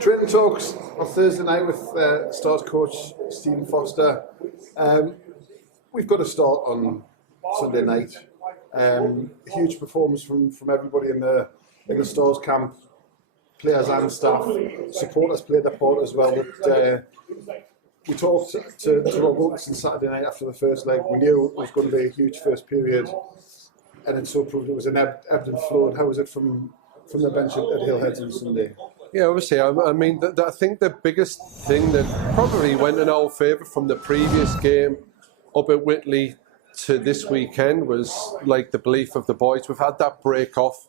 Training talks on Thursday night with Stars coach Stephen Foster. We've got to start on Sunday night. Huge performance from everybody in the Stars camp, players and staff. Supporters played their part as well. But, we talked to Rob Wilkinson Saturday night after the first leg. We knew it was going to be a huge first period, and it so proved it was an ebbed and flowed. How was it from the bench at Hillheads on Sunday? Yeah, obviously, I mean, I think the biggest thing that probably went in our favour from the previous game up at Whitley to this weekend was like the belief of the boys. We've had that break off,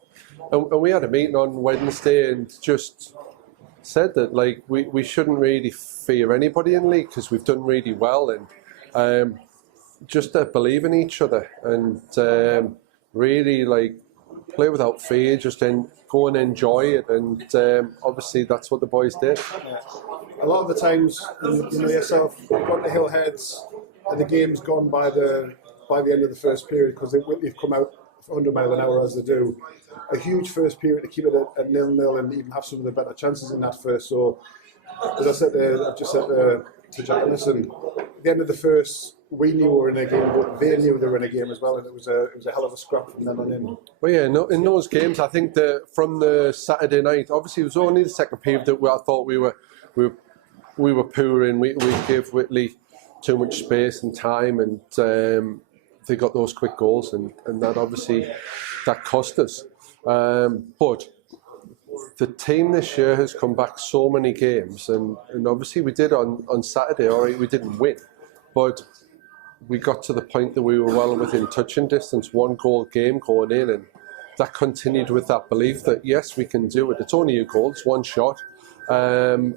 and we had a meeting on Wednesday and just said that like we shouldn't really fear anybody in league because we've done really well, and just to believe in each other and really like play without fear, just go and enjoy it, and obviously that's what the boys did. Yeah. A lot of the times, you know yourself, you've got the Hillheads and the game's gone by the end of the first period because they've come out 100 mile an hour as they do. A huge first period to keep it at 0-0 and even have some of the better chances in that first. So, as I've just said to Jack, listen, at the end of the first, we knew we were in a game, but they knew they were in a game as well, and it was a hell of a scrap from then on in. Well, yeah, no, in those games, I think that from the Saturday night, obviously it was only the second period that I thought we were poor in. We gave Whitley too much space and time, and they got those quick goals, and that obviously that cost us. But the team this year has come back so many games, and obviously we did on Saturday. All right, we didn't win, but we got to the point that we were well within touching distance, 1 goal game going in, and that continued with that belief that yes, we can do it. It's only a goal, it's 1 shot, and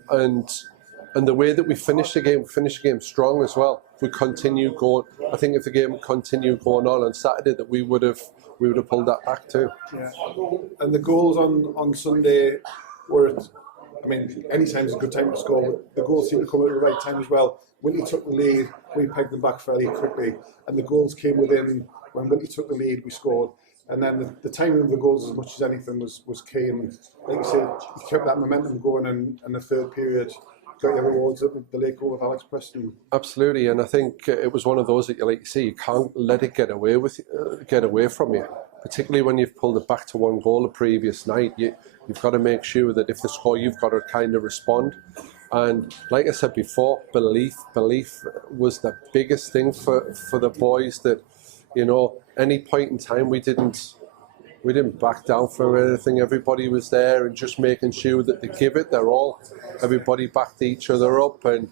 the way that we finished the game strong as well. If we continue going, I think if the game continued going on Saturday, that we would have pulled that back too. Yeah, and the goals on Sunday were, I mean, any time's a good time to score, but the goals seemed to come at the right time as well. Whitley took the lead, we pegged them back fairly quickly, and the goals came within. When Whitley took the lead, we scored, and then the timing of the goals, as much as anything, was key. And like you said, you kept that momentum going, and the third period got your rewards at the late goal with Alex Preston. Absolutely, and I think it was one of those that you can't let it get away from you. Particularly when you've pulled it back to 1 goal the previous night, you've got to make sure that if they score, you've got to kind of respond. And like I said before, belief was the biggest thing for the boys. That, you know, any point in time we didn't back down for anything. Everybody was there and just making sure that they give it their all. Everybody backed each other up, and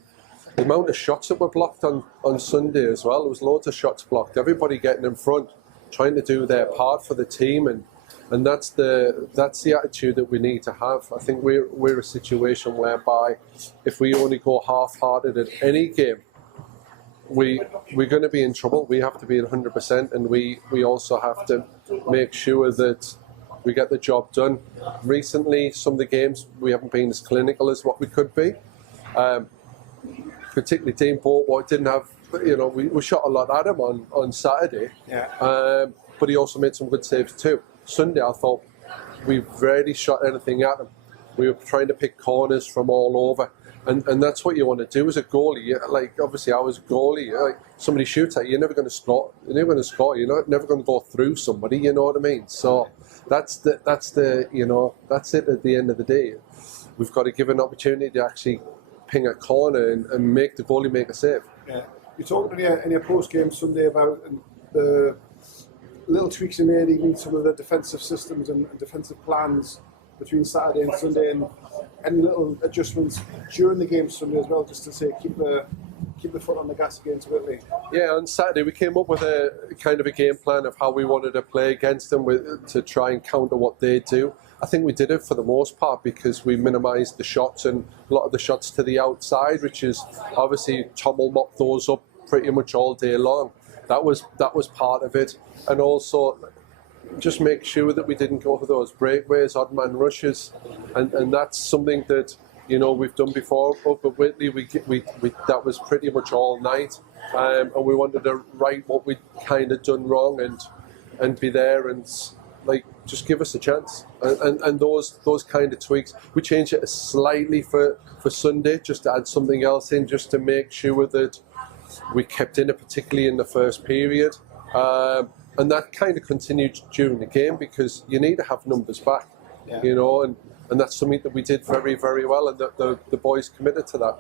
the amount of shots that were blocked on Sunday as well. There was loads of shots blocked. Everybody getting in front, trying to do their part for the team, and that's the attitude that we need to have. I think we're a situation whereby if we only go half-hearted at any game, we're going to be in trouble. We have to be at 100%, and we also have to make sure that we get the job done. Recently, some of the games we haven't been as clinical as what we could be. Particularly Dean Portwood didn't have, you know, we shot a lot at him on Saturday. Yeah. But he also made some good saves too. Sunday, I thought we rarely shot anything at him. We were trying to pick corners from all over. And that's what you want to do as a goalie. Like, obviously, I was a goalie. Like, somebody shoots at you, you're never going to score. You're never going to score. You're never going to go through somebody. You know what I mean? So that's the you know, that's it. At the end of the day, we've got to give an opportunity to actually ping a corner and make the goalie make a save. Yeah, you talked in your post game Sunday about the little tweaks you made, even some of the defensive systems and defensive plans between Saturday and Sunday, and any little adjustments during the game Sunday as well, just to say keep the foot on the gas against Whitley. Yeah, on Saturday we came up with a kind of a game plan of how we wanted to play against them to try and counter what they do. I think we did it for the most part because we minimised the shots, and a lot of the shots to the outside, which is obviously Tom will mop those up pretty much all day long. That was part of it, and also just make sure that we didn't go for those breakaways, odd man rushes, and that's something that, you know, we've done before up at Whitley. We that was pretty much all night, and we wanted to right what we'd kind of done wrong, and and be there and like just give us a chance. And those kind of tweaks. We changed it slightly for Sunday, just to add something else in, just to make sure that we kept in it, particularly in the first period. And that kind of continued during the game because you need to have numbers back, you know, and that's something that we did very, very well, and the boys committed to that.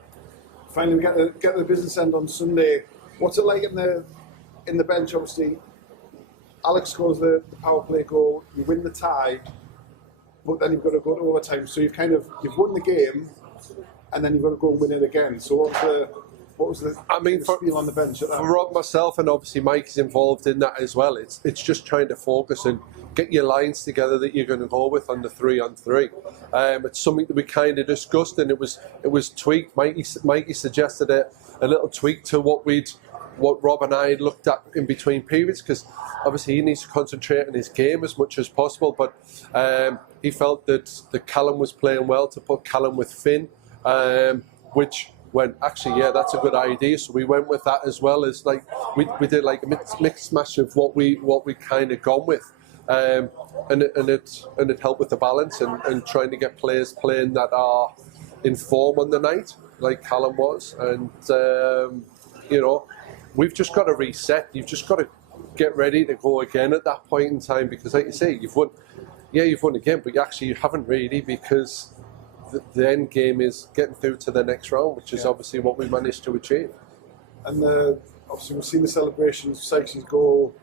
Finally, we get to the business end on Sunday. What's it like in the bench? Obviously, Alex scores the power play goal. You win the tie, but then you've got to go to overtime. So you've won the game, and then you've got to go and win it again. So what was the feel on the bench at that? For Rob, myself, and obviously Mike is involved in that as well. It's just trying to focus and get your lines together that you're going to go with on the 3-on-3. It's something that we kind of discussed, and it was tweaked. Mikey suggested a little tweak to what Rob and I had looked at in between periods, because obviously he needs to concentrate on his game as much as possible. But he felt that Callum was playing well, to put Callum with Finn, which went, actually, yeah, that's a good idea. So we went with that as well. As like we did like a mixed match of what we kind of gone with, and it helped with the balance and trying to get players playing that are in form on the night, like Callum was, and you know, we've just got to reset. You've just got to get ready to go again at that point in time, because, like you say, you've won again, but you haven't really, because the end game is getting through to the next round, which is obviously what we managed to achieve. And obviously we've seen the celebrations, Sykes' goal,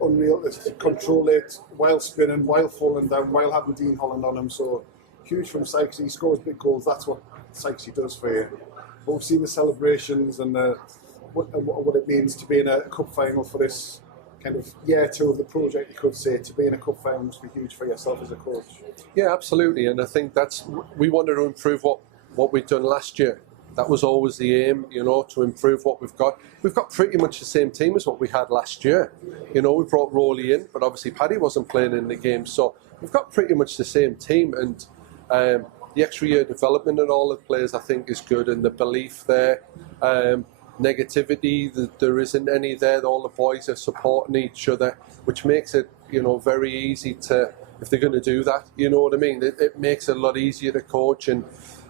unreal, to control it while spinning, while falling down, while having Dean Holland on him. So huge from Sykes. He scores big goals. That's what Sykes does for you. But we've seen the celebrations and what it means to be in a cup final for this kind of year two of the project, you could say. To be in a cup final must be huge for yourself as a coach. Yeah, absolutely. And I think we wanted to improve what we'd done last year. That was always the aim, you know, to improve what we've got. We've got pretty much the same team as what we had last year. You know, we brought Rowley in, but obviously Paddy wasn't playing in the game. So we've got pretty much the same team. And the extra year development in all the players, I think, is good. And the belief there, negativity, there isn't any there. All the boys are supporting each other, which makes it, you know, very easy to, if they're going to do that, you know what I mean? It makes it a lot easier to coach, and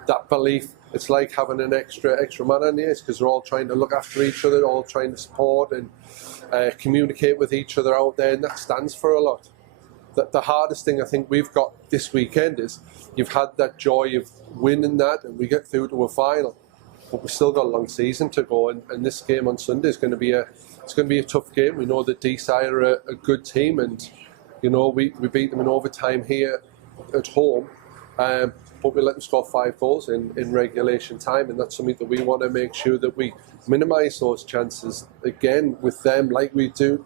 that belief, it's like having an extra man on the ice, because they're all trying to look after each other, all trying to support and communicate with each other out there, and that stands for a lot. The hardest thing I think we've got this weekend is you've had that joy of winning that, and we get through to a final, but we've still got a long season to go, and this game on Sunday is going to be a tough game. We know that Deeside are a good team, and you know we beat them in overtime here at home, but we let them score 5 goals in regulation time, and that's something that we want to make sure that we minimise those chances again with them, like we did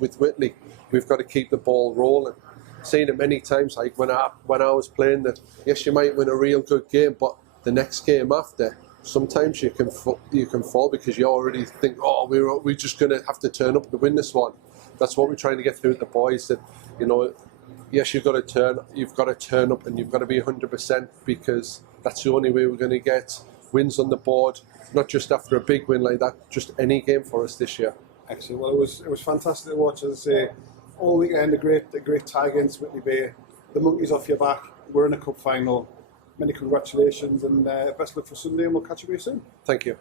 with Whitley. We've got to keep the ball rolling. Seen it many times, like when I was playing, that yes, you might win a real good game, but the next game after, sometimes you can fall because you already think, oh, we're just going to have to turn up to win this one. That's what we're trying to get through with the boys. That, you know, yes, you've got to turn up, and you've got to be 100%, because that's the only way we're going to get wins on the board. Not just after a big win like that, just any game for us this year. Excellent. Well, it was fantastic to watch. As I say, all weekend a great tie against Whitley Bay. The monkey's off your back. We're in a cup final. Many congratulations, and best luck for Sunday, and we'll catch you very soon. Thank you.